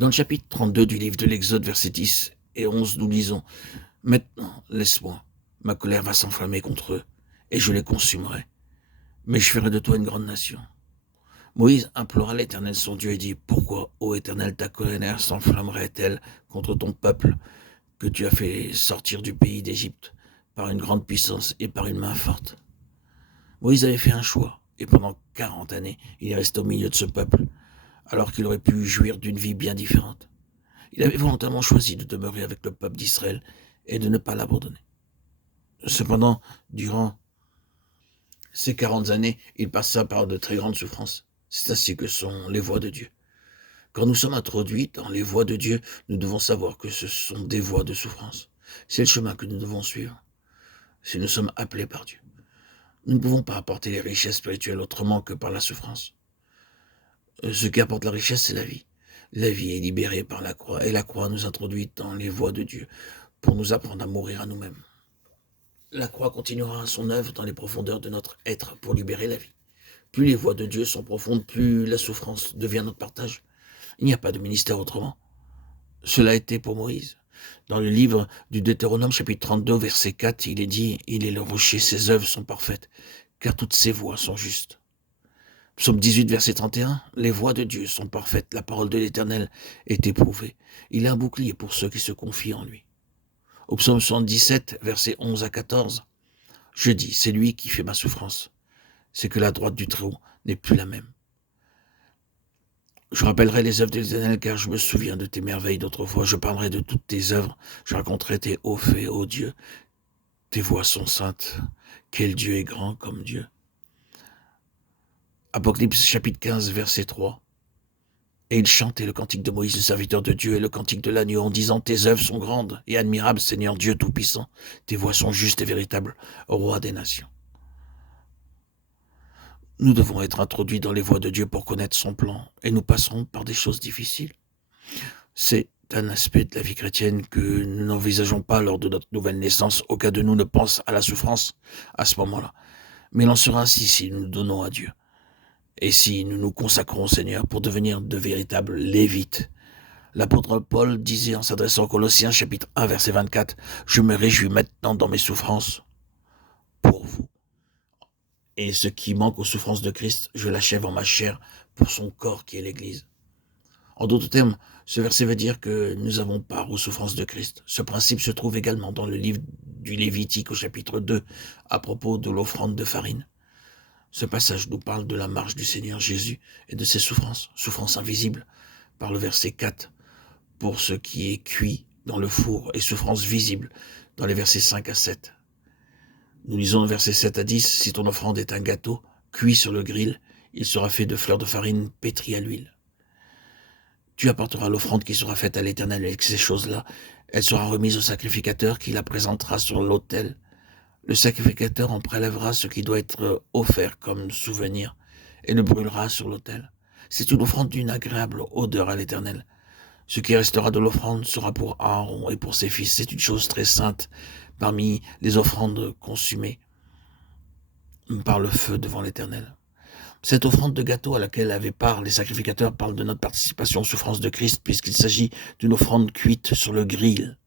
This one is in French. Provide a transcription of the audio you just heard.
Dans le chapitre 32 du livre de l'Exode, versets 10 et 11, nous lisons « Maintenant, laisse-moi, ma colère va s'enflammer contre eux, et je les consumerai, mais je ferai de toi une grande nation. » Moïse implora l'Éternel son Dieu et dit « Pourquoi, ô Éternel, ta colère s'enflammerait-elle contre ton peuple que tu as fait sortir du pays d'Égypte par une grande puissance et par une main forte ?» Moïse avait fait un choix, et pendant 40 années, il est resté au milieu de ce peuple, alors qu'il aurait pu jouir d'une vie bien différente. Il avait volontairement choisi de demeurer avec le peuple d'Israël et de ne pas l'abandonner. Cependant, durant ces 40 années, il passa par de très grandes souffrances. C'est ainsi que sont les voies de Dieu. Quand nous sommes introduits dans les voies de Dieu, nous devons savoir que ce sont des voies de souffrance. C'est le chemin que nous devons suivre, si nous sommes appelés par Dieu. Nous ne pouvons pas apporter les richesses spirituelles autrement que par la souffrance. Ce qui apporte la richesse, c'est la vie. La vie est libérée par la croix, et la croix nous introduit dans les voies de Dieu pour nous apprendre à mourir à nous-mêmes. La croix continuera son œuvre dans les profondeurs de notre être pour libérer la vie. Plus les voies de Dieu sont profondes, plus la souffrance devient notre partage. Il n'y a pas de ministère autrement. Cela a été pour Moïse. Dans le livre du Deutéronome, chapitre 32, verset 4, il est dit « Il est le rocher, ses œuvres sont parfaites, car toutes ses voies sont justes. » Psaume 18, verset 31, « Les voies de Dieu sont parfaites, la parole de l'Éternel est éprouvée. Il est un bouclier pour ceux qui se confient en lui. » Au psaume 77, versets 11 à 14, « Je dis, c'est lui qui fait ma souffrance. C'est que la droite du Très-Haut n'est plus la même. Je rappellerai les œuvres de l'Éternel, car je me souviens de tes merveilles d'autrefois. Je parlerai de toutes tes œuvres. Je raconterai tes hauts faits, ô Dieu. Tes voies sont saintes. Quel Dieu est grand comme Dieu. » Apocalypse chapitre 15, verset 3. « Et il chantait le cantique de Moïse, le serviteur de Dieu, et le cantique de l'agneau, en disant, « Tes œuvres sont grandes et admirables, Seigneur Dieu Tout-Puissant. Tes voies sont justes et véritables, roi des nations. » Nous devons être introduits dans les voies de Dieu pour connaître son plan, et nous passerons par des choses difficiles. C'est un aspect de la vie chrétienne que nous n'envisageons pas lors de notre nouvelle naissance. Aucun de nous ne pense à la souffrance à ce moment-là. Mais il en sera ainsi si nous nous donnons à Dieu. Et si nous nous consacrons au Seigneur pour devenir de véritables Lévites. L'apôtre Paul disait en s'adressant aux Colossiens, chapitre 1, verset 24, « Je me réjouis maintenant dans mes souffrances pour vous. Et ce qui manque aux souffrances de Christ, je l'achève en ma chair pour son corps qui est l'Église. » En d'autres termes, ce verset veut dire que nous avons part aux souffrances de Christ. Ce principe se trouve également dans le livre du Lévitique au chapitre 2, à propos de l'offrande de farine. Ce passage nous parle de la marche du Seigneur Jésus et de ses souffrances, souffrances invisibles, par le verset 4, pour ce qui est cuit dans le four, et souffrances visibles dans les versets 5 à 7. Nous lisons le verset 7 à 10, « Si ton offrande est un gâteau, cuit sur le grill, il sera fait de fleurs de farine pétries à l'huile. Tu apporteras l'offrande qui sera faite à l'Éternel avec ces choses-là. Elle sera remise au sacrificateur qui la présentera sur l'autel. Le sacrificateur en prélèvera ce qui doit être offert comme souvenir et le brûlera sur l'autel. C'est une offrande d'une agréable odeur à l'Éternel. Ce qui restera de l'offrande sera pour Aaron et pour ses fils. C'est une chose très sainte parmi les offrandes consumées par le feu devant l'Éternel. » Cette offrande de gâteau à laquelle avaient part les sacrificateurs parle de notre participation aux souffrances de Christ, puisqu'il s'agit d'une offrande cuite sur le grill.